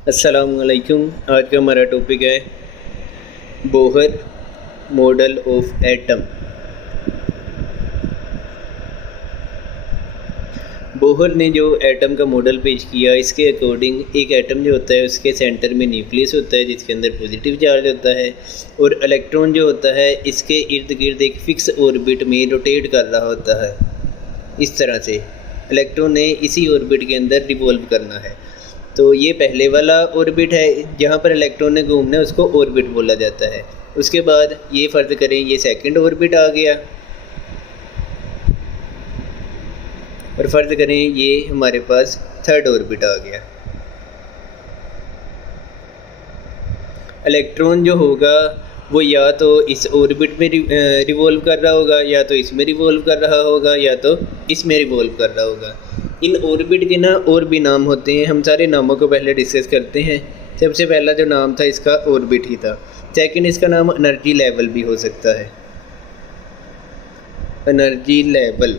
अस्सलामुअलैकुम। आज का हमारा टॉपिक है Bohr model of atom. Bohr ने जो एटम का मॉडल पेश किया, इसके अकॉर्डिंग एक एटम जो होता है उसके सेंटर में न्यूक्लियस होता है जिसके अंदर पॉजिटिव चार्ज होता है, और इलेक्ट्रॉन जो होता है इसके इर्द गिर्द एक फ़िक्स ऑर्बिट में रोटेट कर रहा होता है। इस तरह से इलेक्ट्रॉन ने इसी ऑर्बिट के अंदर रिवॉल्व करना है। तो ये पहले वाला ऑर्बिट है जहाँ पर इलेक्ट्रॉन ने घूमना है, उसको ऑर्बिट बोला जाता है। उसके बाद ये फ़र्ज़ करें ये सेकंड ऑर्बिट आ गया, और फ़र्ज़ करें ये हमारे पास थर्ड ऑर्बिट आ गया। इलेक्ट्रॉन जो होगा वो या तो इस ऑर्बिट में रिवॉल्व कर रहा होगा, या तो इसमें रिवॉल्व कर रहा होगा, या तो इसमें रिवॉल्व कर रहा होगा। इन ऑर्बिट के ना और भी नाम होते हैं, हम सारे नामों को पहले डिस्कस करते हैं। सबसे पहला जो नाम था इसका ऑर्बिट ही था। सेकंड इसका नाम एनर्जी लेवल भी हो सकता है। एनर्जी लेवल,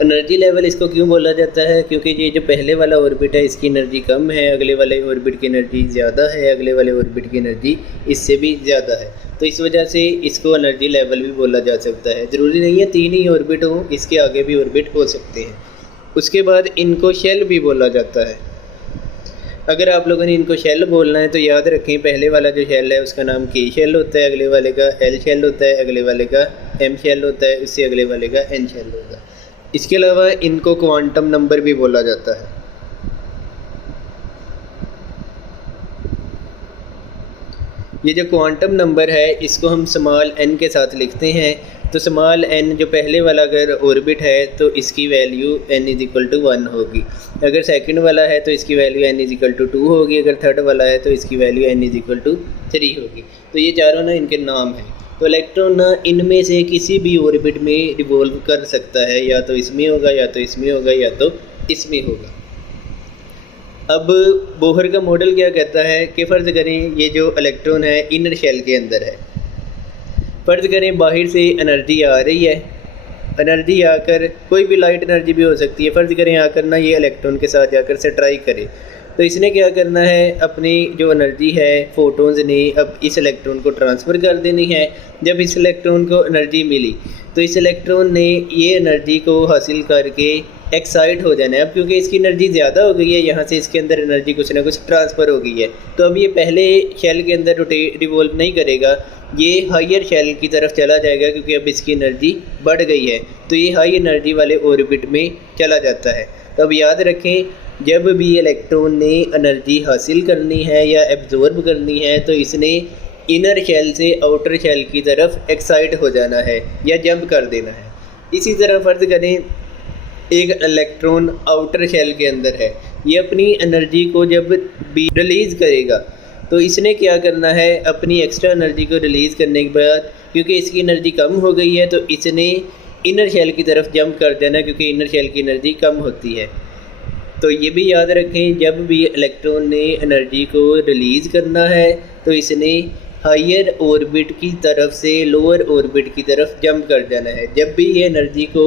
एनर्जी लेवल इसको क्यों बोला जाता है? क्योंकि ये जो पहले वाला ऑर्बिट है इसकी एनर्जी कम है, अगले वाले ऑर्बिट की एनर्जी ज़्यादा है, अगले वाले ऑर्बिट की एनर्जी इससे भी ज़्यादा है। तो इस वजह से इसको एनर्जी लेवल भी बोला जा सकता है। ज़रूरी नहीं है तीन ही ऑर्बिट हों, इसके आगे भी ऑर्बिट हो सकते हैं। उसके बाद इनको शेल भी बोला जाता है। अगर आप लोगों ने इनको शेल बोलना है तो याद रखें, पहले वाला जो शेल है उसका नाम के शेल होता है, अगले वाले का एल शेल होता है, अगले वाले का एम शेल होता है, उससे अगले वाले का एन शेल होगा। इसके अलावा इनको क्वांटम नंबर भी बोला जाता है। ये जो क्वांटम नंबर है इसको हम स्मॉल एन के साथ लिखते हैं। तो स्मॉल एन जो पहले वाला अगर ऑर्बिट है तो इसकी value n is equal to 1 होगी। अगर सेकंड वाला है तो इसकी value n is equal to 2 होगी। अगर थर्ड वाला है तो इसकी value n is equal to 3 होगी। तो ये चारों ना इनके नाम हैं। तो इलेक्ट्रॉन ना इनमें से किसी भी ऑर्बिट में रिवॉल्व कर सकता है, या तो इसमें होगा, या तो इसमें होगा, या तो इसमें होगा। अब बोहर का मॉडल क्या कहता है कि फ़र्ज़ करें ये जो इलेक्ट्रॉन है इनर शेल के अंदर है। फ़र्ज़ करें बाहर से एनर्जी आ रही है, एनर्जी आकर कोई भी लाइट एनर्जी भी हो सकती है। फ़र्ज़ करें आकर ना ये इलेक्ट्रॉन के साथ जाकर से स्ट्राइक करे, तो इसने क्या करना है, अपनी जो एनर्जी है फोटोन्स ने अब इस इलेक्ट्रॉन को ट्रांसफ़र कर देनी है। जब इस इलेक्ट्रॉन को एनर्जी मिली तो इस इलेक्ट्रॉन ने ये एनर्जी को हासिल करके एक्साइट हो जाना है। अब क्योंकि इसकी एनर्जी ज़्यादा हो गई है, यहाँ से इसके अंदर एनर्जी कुछ ना कुछ ट्रांसफ़र हो गई है, तो अब ये पहले शेल के अंदर रिवॉल्व नहीं करेगा, ये हायर शेल की तरफ चला जाएगा क्योंकि अब इसकी एनर्जी बढ़ गई है। तो ये हाई एनर्जी वाले ऑर्बिट में चला जाता है। तो अब याद रखें, जब भी इलेक्ट्रॉन ने एनर्जी हासिल करनी है या एब्जॉर्ब करनी है तो इसने इनर शेल से आउटर शेल की तरफ एक्साइट हो जाना है या जंप कर देना है। इसी तरह फ़र्ज़ करें एक इलेक्ट्रॉन आउटर शेल के अंदर है, ये अपनी एनर्जी को जब भी रिलीज़ करेगा तो इसने क्या करना है, अपनी एक्स्ट्रा एनर्जी को रिलीज़ करने के बाद क्योंकि इसकी एनर्जी कम हो गई है तो इसने इनर शेल की तरफ जंप कर देना, क्योंकि इनर शेल की एनर्जी कम होती है। तो ये भी याद रखें, जब भी इलेक्ट्रॉन ने एनर्जी को रिलीज़ करना है तो इसने हायर ऑर्बिट की तरफ से लोअर ऑर्बिट की तरफ जंप कर जाना है। जब भी ये एनर्जी को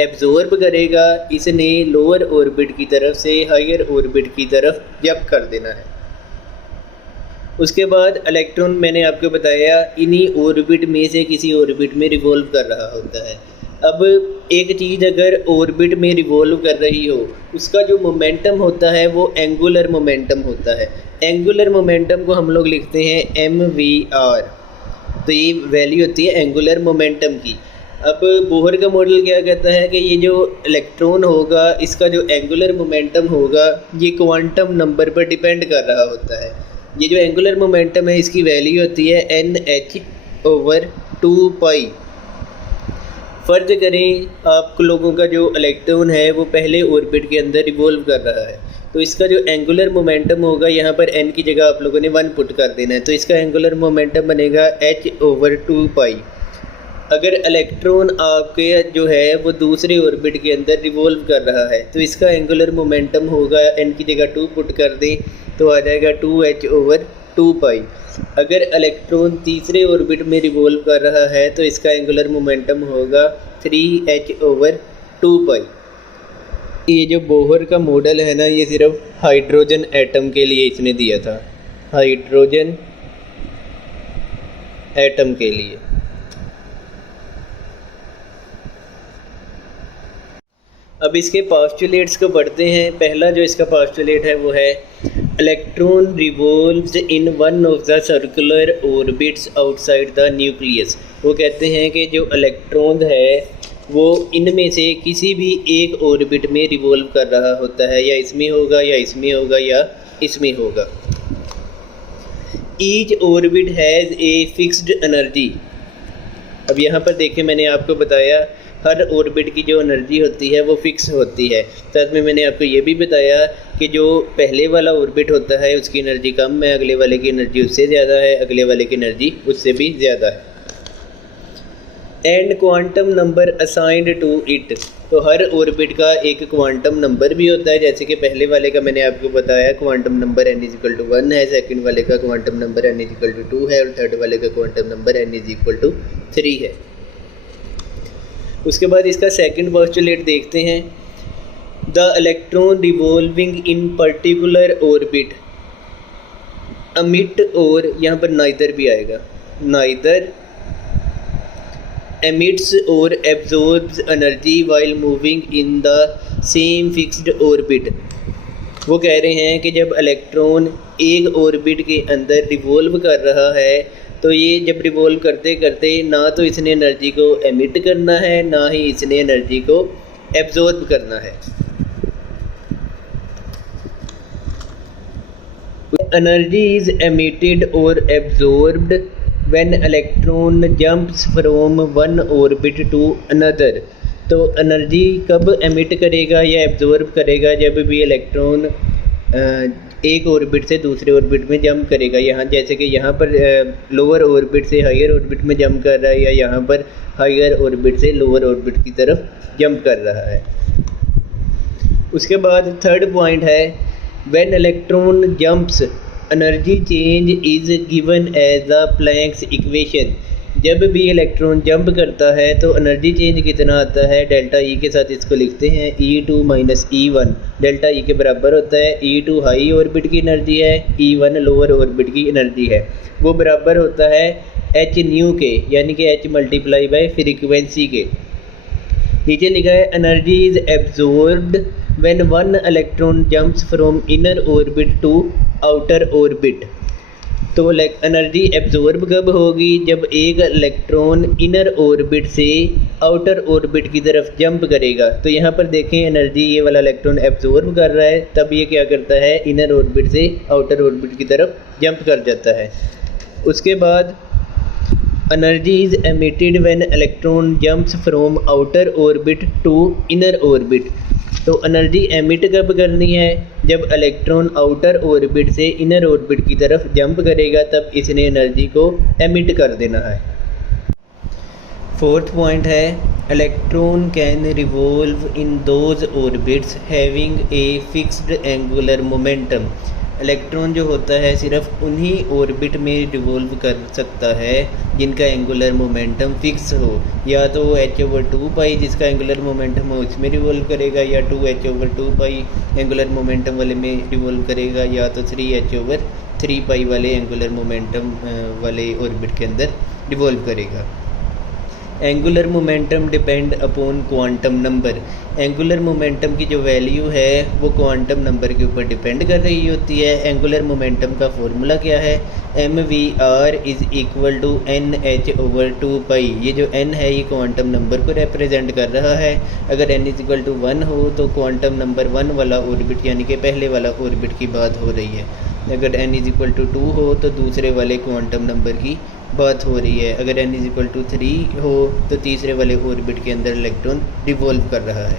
एब्जॉर्ब करेगा इसने लोअर ऑर्बिट की तरफ से हायर ऑर्बिट की तरफ जंप कर देना है। उसके बाद इलेक्ट्रॉन मैंने आपको बताया इन्हीं ऑर्बिट में से किसी ऑर्बिट में रिवॉल्व कर रहा होता है। अब एक चीज़ अगर ऑर्बिट में रिवॉल्व कर रही हो, उसका जो मोमेंटम होता है वो एंगुलर मोमेंटम होता है। एंगुलर मोमेंटम को हम लोग लिखते हैं mvr। तो ये वैल्यू होती है एंगुलर मोमेंटम की। अब बोहर का मॉडल क्या कहता है कि ये जो इलेक्ट्रॉन होगा इसका जो एंगुलर मोमेंटम होगा ये क्वांटम नंबर पर डिपेंड कर रहा होता है। ये जो एंगुलर मोमेंटम है इसकी वैल्यू होती है nh/2π। फ़र्ज़ करें आप लोगों का जो इलेक्ट्रॉन है वो पहले ऑर्बिट के अंदर रिवॉल्व कर रहा है, तो इसका जो एंगुलर मोमेंटम होगा यहाँ पर n की जगह आप लोगों ने 1 पुट कर देना है, तो इसका एंगुलर मोमेंटम बनेगा h/2π। अगर इलेक्ट्रॉन आपके जो है वो दूसरे ऑर्बिट के अंदर रिवॉल्व कर रहा है तो इसका एंगुलर मोमेंटम होगा, n की जगह 2 पुट कर दें तो आ जाएगा 2h/2π। अगर इलेक्ट्रॉन तीसरे ऑर्बिट में रिवॉल्व कर रहा है तो इसका एंगुलर मोमेंटम होगा 3h/2π। ये जो बोहर का मॉडल है ना, ये सिर्फ हाइड्रोजन एटम के लिए इसने दिया था, हाइड्रोजन एटम के लिए। अब इसके पोस्टुलेट्स को पढ़ते हैं। पहला जो इसका पोस्टुलेट है वो है electron revolves in one of the circular orbits outside the nucleus. वो कहते हैं कि जो इलेक्ट्रॉन है वो इनमें से किसी भी एक ऑर्बिट में रिवॉल्व कर रहा होता है, या इसमें होगा या इसमें होगा या इसमें होगा। Each orbit has a fixed energy. अब यहाँ पर देखें, मैंने आपको बताया हर ऑर्बिट की जो एनर्जी होती है वो फिक्स होती है। साथ में मैंने आपको ये भी बताया कि जो पहले वाला ऑर्बिट होता है उसकी एनर्जी कम है, अगले वाले की एनर्जी उससे ज़्यादा है, अगले वाले की एनर्जी उससे भी ज़्यादा है। And quantum number assigned to it. तो हर ऑर्बिट का एक क्वांटम नंबर भी होता है, जैसे कि पहले वाले का मैंने आपको बताया क्वांटम नंबर n=1 है, सेकंड वाले का क्वांटम नंबर n=2 है और थर्ड वाले का क्वांटम नंबर n=3 है। उसके बाद इसका सेकंड पोस्टुलेट देखते हैं। The electron revolving in particular orbit अमिट, और यहाँ पर नाइदर भी आएगा, neither emits or absorbs energy while moving in the same fixed orbit। वो कह रहे हैं कि जब इलेक्ट्रॉन एक ऑर्बिट के अंदर रिवॉल्व कर रहा है तो ये जब रिवॉल्व करते करते ना तो इसने एनर्जी को एमिट करना है, ना ही इसने एनर्जी को एब्जॉर्ब करना है। एनर्जी इज एमिटेड और absorbed when electron jumps from one orbit to another। तो एनर्जी कब एमिट करेगा या एब्जॉर्ब करेगा? जब भी इलेक्ट्रॉन एक ऑर्बिट से दूसरे ऑर्बिट में जंप करेगा। यहाँ जैसे कि यहाँ पर लोअर ऑर्बिट से हायर ऑर्बिट में जंप कर रहा है, या यहाँ पर हायर ऑर्बिट से लोअर ऑर्बिट की तरफ जंप कर रहा है। उसके बाद थर्ड पॉइंट है when electron jumps energy change is given as the Planck's equation. जब भी इलेक्ट्रॉन जंप करता है तो एनर्जी चेंज कितना आता है? डेल्टा ई के साथ इसको लिखते हैं E2 - E1। डेल्टा ई के बराबर होता है E2 हाई ऑर्बिट की एनर्जी है, E1 लोअर ऑर्बिट की एनर्जी है। वो बराबर होता है h न्यू के, यानी कि h × फ्रीक्वेंसी के। नीचे लिखा है energy is absorbed when one electron jumps from inner orbit to outer orbit। तो एनर्जी एब्जॉर्ब कब होगी? जब एक इलेक्ट्रॉन इनर ऑर्बिट से आउटर ऑर्बिट की तरफ जंप करेगा। तो यहाँ पर देखें एनर्जी ये वाला इलेक्ट्रॉन एब्जॉर्ब कर रहा है, तब ये क्या करता है? इनर ऑर्बिट से आउटर ऑर्बिट की तरफ जंप कर जाता है। उसके बाद energy is emitted when electron jumps from outer orbit to inner orbit. तो एनर्जी एमिट कब करनी है? जब इलेक्ट्रॉन आउटर ऑर्बिट से इनर ऑर्बिट की तरफ जंप करेगा, तब इसने एनर्जी को एमिट कर देना है। फोर्थ पॉइंट है electron can revolve in those orbits having a fixed angular momentum. Electron जो होता है सिर्फ उन्हीं ऑर्बिट में रिवॉल्व कर सकता है जिनका एंगुलर मोमेंटम फिक्स हो। या तो h/2π जिसका एंगुलर मोमेंटम हो उसमें रिवॉल्व करेगा, या 2h/2π एंगुलर मोमेंटम वाले में रिवॉल्व करेगा, या तो 3h/3π वाले एंगुलर मोमेंटम वाले ऑर्बिट के अंदर रिवॉल्व करेगा। Angular momentum depend upon quantum number. Angular momentum की जो वैल्यू है वो क्वांटम नंबर के ऊपर डिपेंड कर रही होती है। एंगुलर मोमेंटम का फॉर्मूला क्या है? mvr = nh/2π। ये जो n है ये क्वांटम नंबर को रिप्रेजेंट कर रहा है। अगर n = 1 हो तो क्वांटम नंबर 1 वाला ऑर्बिट यानी कि पहले वाला ऑर्बिट की बात हो रही है। अगर n = 2 हो तो दूसरे वाले क्वांटम नंबर की बात हो रही है। अगर n = 3 हो तो तीसरे वाले ऑर्बिट के अंदर इलेक्ट्रॉन रिवॉल्व कर रहा है।